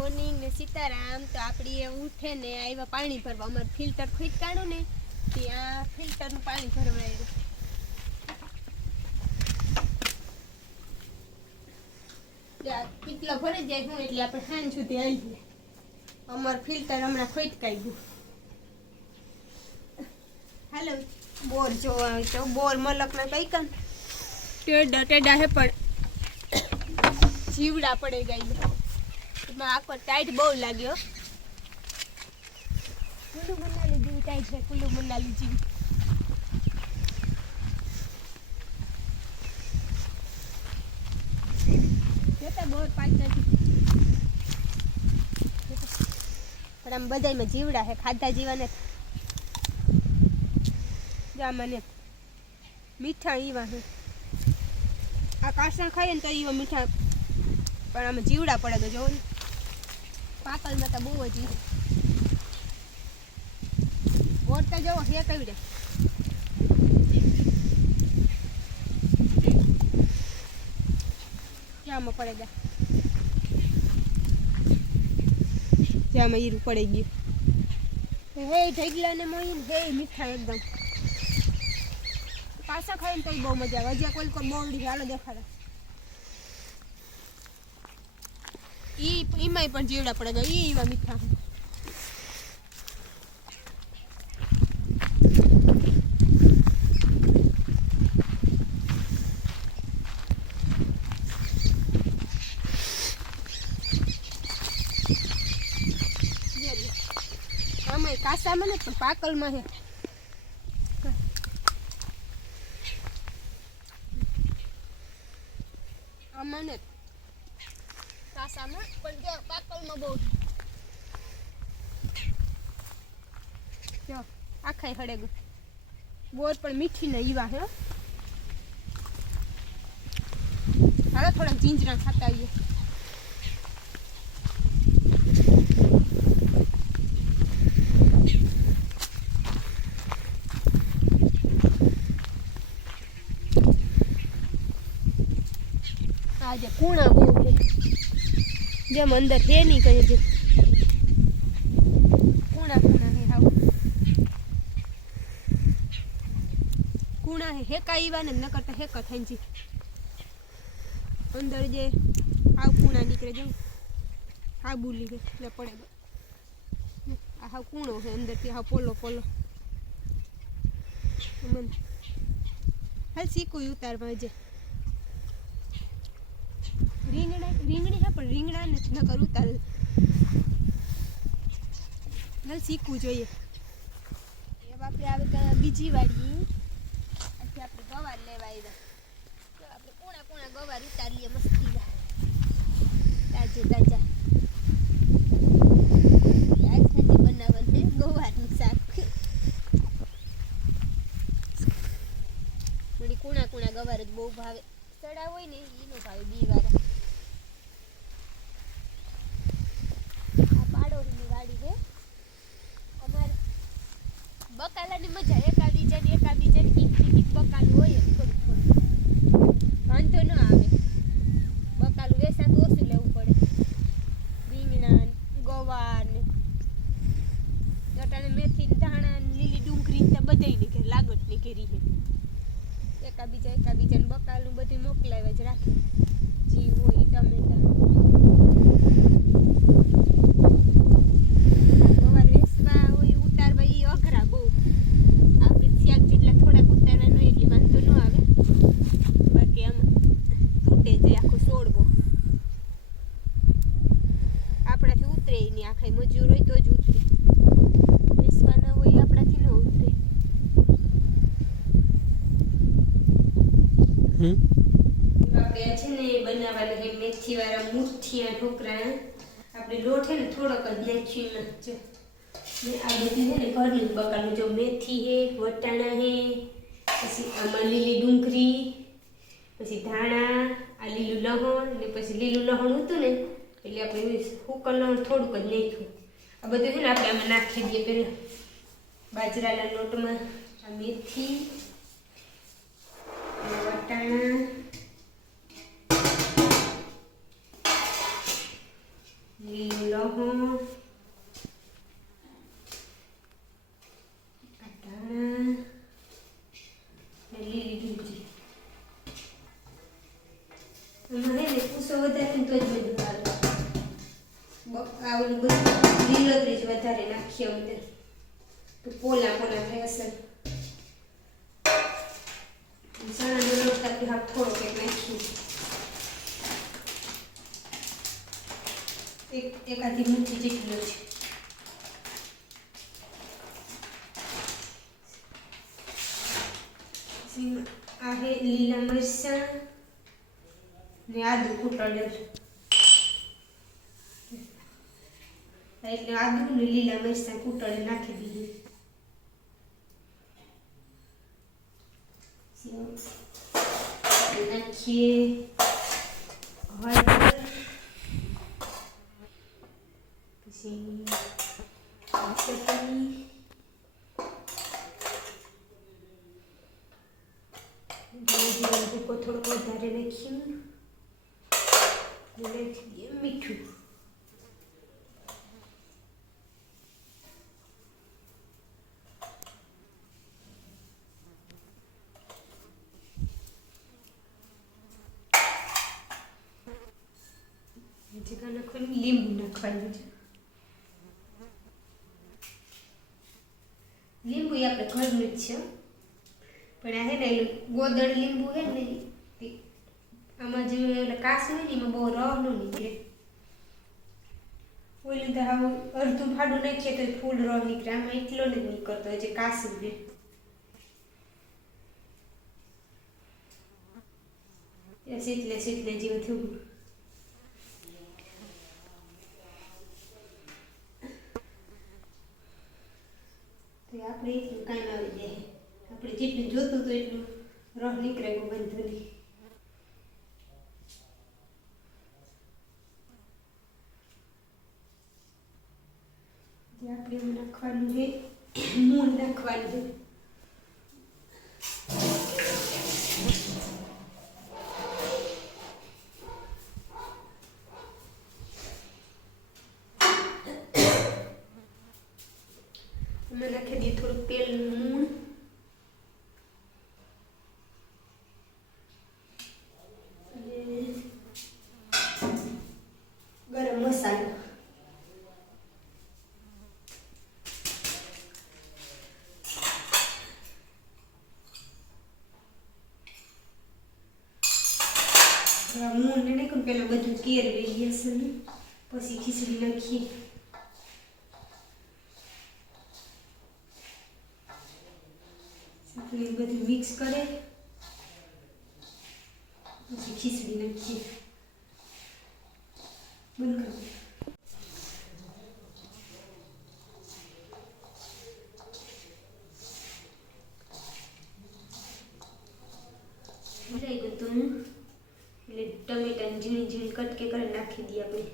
Morning ને સીતારામ। તો આપણી એ ઉઠે ને આવ્યા પાણી ભરવા, અમારે ફિલ્ટર ખોટકાણું ને ત્યાં ફિલ્ટરનું પાણી ભરવા આવ્યું। કેટલો ભરી જાય હું એટલે આપણે સાંજ સુધી આવીએ। અમારું ફિલ્ટર હમણાં ખોટકાઈ ગયું। હાલો બોર જોવા હોય તો બોર મલકના કઈ કામ ટેડા ટેડા હે પણ જીવડા પડે ગઈ। આખો ટાઈટ બહુ લાગ્યો। કુલ્લુ મનાલી જેવી ટાઈટ છે, કુલ્લુ મનાલી જેવી। જોતા બોર પાણી નથી પણ આમ બધામાં જીવડા છે, ખાધા જીવા ને જા મને મીઠા ઈવા છે। આ કાસણ ખાઈએ ને તો ઈવા મીઠા પણ આમાં જીવડા પડે તો જોવો ને પાકલમાં તો બહુ જ ઓરતા જવો હે કઈ રે ક્યાંમાં પડે ગયા જ્યાંમાં હીરું પડી ગયું હે ઢગલા ને મોઈને હે મીઠા એકદમ કાસા ખાઈને તો બહુ મજા આવે। હજી કોઈ બોવડી હાલો દેખાડે ઈમાંય પણ જીવડા પડે ગયા ઈવા મીઠા આમાં કાસામાં ને પણ પાકલમાં હે આમાં ને કાસામાં પણ જો પાકલમાં બહુ જો આખાય હળે ગયો બોર પણ મીઠી ને ઈવા હે। હાલો થોડાક જીંજરા ખાતા આવીએ। આજે કુણા બહુ છે જેમ અંદર છે નહીં કઈ જે કુણા કુણા હે હાવ કુણા હે હેકા ઈવા ને ન કરતા હેકા થાય છે અંદર જે હાવ કુણા નીકળે જેમ હાવ બુલી ગઈ એટલે પડે આ હાવ કુણો છે અંદરથી હાવ પોલો પોલો મને હાલ શીખું ઉતારવા જે રીંગણી હે પણ રીંગણા ને નકર ઉતારે હાલ શીખવું જોઈએ। એ બાપે આવે તો બીજી વાડી એટલે આપણે ગવાર લેવા આવ્યા તો આપણે કોણા કોણા ગવાર ઉતાર લઈએ મસ્તી તાજે તાજા આજ સાંજે બનાવવાનું છે ગવારનું શાક। મને કોણા કોણા ગવાર જ બહુ ભાવે, સડા હોય ને એનો ભાવે બી વાળા। બકાલાની મજા એકાબીજાની ટીક બકાલું હોય થોડું થોડું વાંધો ન આવે। બકાલું વેસાતું ઓછું લેવું પડે। રીંગણા ગવાર ને જટાને મેથી ધાણા લીલી ડુંગળી ને બધાય ઘેર લાગત ની ઘેરી છે। એકાબીજાને બકાલું બધું મોકલાવ્યા જ રાખે જીવ હોય ટમેટા ગવાર વેસવા હોય ઉતારવા એ અઘરા બહુ। આપણે શાક જેટલા થોડાક ઉતારવા ન એટલે વાંધો ન આવે, બાકી આમાં તૂટે જાય આખો છોડવો આપણાથી ઉતરે નહીં। આખા મજૂર હોય તો જ ઉતરે, વેસવા ના હોય આપણાથી ન ઉતરે। આપણે છે ને બનાવવાના છે મેથી વાળા મુઠિયા ઢોકળા। આપણે લોટ છે ને થોડોક જ નાખીને આ બધી છે ને ઘરની બકાલું જો મેથી હે વટાણા હે પછી આમાં લીલી ડુંગળી પછી ધાણા આ લીલું લહણ એટલે પછી લીલું લહણ હતું ને એટલે આપણે સૂકું લહણ થોડુંક જ નાખ્યું। આ બધું છે ને આપણે આમાં નાખી દઈએ પહેલાં બાજરાના લોટમાં આ મેથી વટાણા લીલું લહણ, ધાણા ને લીલી ડુંગળી. આમાં હે ને કૂસો વધારે ને તો જ બધું ચાલે. આ ઓલું બધું લીલોતરી જ વધારે નાખીએ અંદર તો પોલા પોલા થાય અસર. ચણાનો લોટ આપણે હાથ થોડો કંઈક નાખીએ, એકાદી મુઠ્ઠી જેટલો છે. આ હે લીલા મરચાં ને આદુ કૂટેલું, એટલે આદુ ને લીલા મરચાં કૂટેલા નાખી દીધું. નાખીએ હળદર, પછી ચટણી, થોડુંક વધારે નાખ્યું, નાખી દઈએ મીઠું. લીંબુ નાખવાનું છે. લીંબુ આપણે ઘરનું જ છે, પણ આ હે ને ગોદળ લીંબુ હે ને આમાં જે કાસ હોય ને એમાં બહુ રહ ન નીકળે. ઓલું તો આવું અડધું ફાડું નાખીએ તો ફૂલ રહ નીકળે, આમાં એટલો જ નીકળતો હોય જે કાસું ને. એટલે જેવું થયું. તો આપણે એટલું કામ આવી જાય, આપણે જેટલું જોતું તો એટલું રહ નીકળે બંધ નહીં. આપણે નાખવાનું છે મૂળ નાખવાનું છે. અમે નાખી દઈએ થોડુંક તેલનું મૂળ, ગરમ મસાલો, મૂળ ને નાખું પેલા બધું કેરવી લઈએ ને પછી ખીચડી નાખીએ. બધું મિક્સ કરે પછી ખીચડી નાખીએ. બંધ કરો. ભરાઈ ગયું તું એટલે ટમેટાની ઝીણી ઝીણી કટકે કરી નાખી દઈએ આપણે.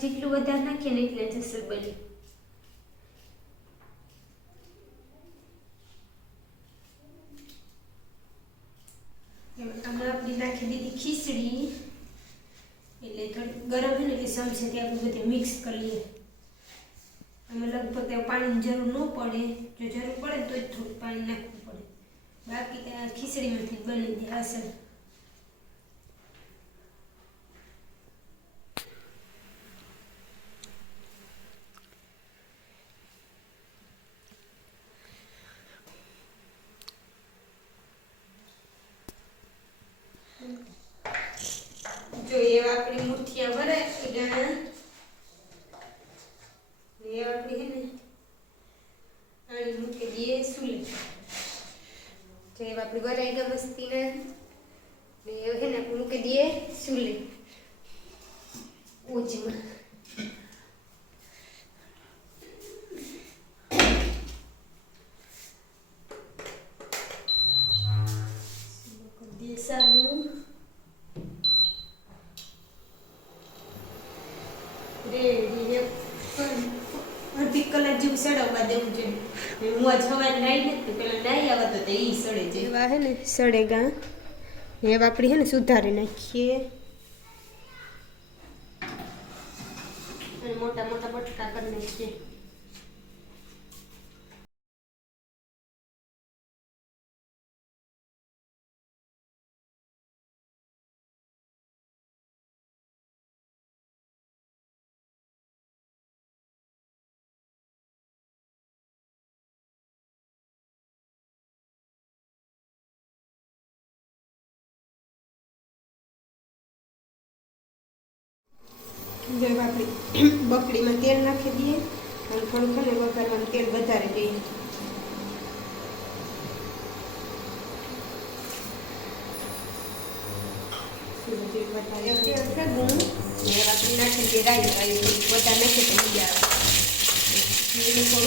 જેટલું વધારે નાખીએ ને એટલે જસર બને. આમાં આપણે નાખી દીધી ખીચડી, એટલે થોડી ગરમ હોય ને એટલે સમસેથી આપણે બધે મિક્સ કરી લઈએ. આમાં લગભગ પાણીની જરૂર ન પડે, જો જરૂર પડે તો જ થોડું પાણી નાખવું પડે, બાકી ત્યાં ખીચડીમાંથી બની જાય અસર. જો એવા આપણી મુઠ્ઠિયા ભરાય એટલે આપણે હે ને આની મૂકી દઈએ સુલે. જો એવા આપણે ભરાઈ ગયા મસ્તીના ને હે ને આપણે મૂકી દઈએ સુલે ઓજમાં. સારું રેડી અડધી કલાક જેવું સડવા દેવું જોઈએ. હું આજ સવારે નાઈ નથી, પેલા નાઈ આવવા તો એ સડે છે. એવા હે ને સડેગા એવા આપણી હે ને સુધારી નાખીએ. મોટા મોટા બટકા કરી નાખીએ. જો આપણે બકડીમાં તેલ નાખી દઈએ અને થોડું ખાને વઘારવાનું તેલ વધારે દઈએ. વધારે તેલ છે ગુણ આપણે નાખી દઈએ રાઈ વધારે નાખીએ તો મજા આવે. થોડું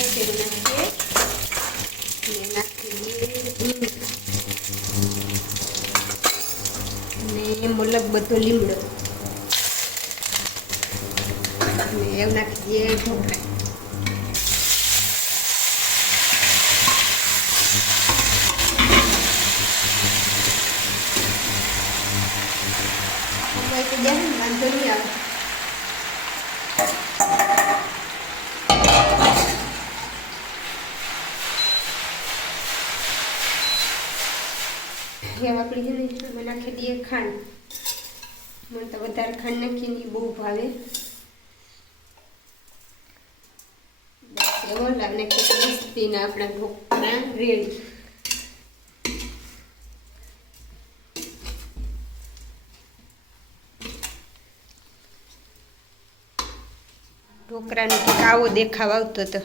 ઓછેરું નાખીએ અને નાખી દઈએ ને મતલબ બધો લીમડો એવું નાખી દઈએ ઢોકળા. વાંધો નહીં આવે. હવે આપણે છે ને એમાં નાખી દઈએ ખાંડ. મને તો વધારે ખાંડ નાખીને બહુ ભાવે. આપણે મસ્તીના આપણા ઢોકળા રેડી. ઢોકળાનો આવો દેખાવ આવતો હતો.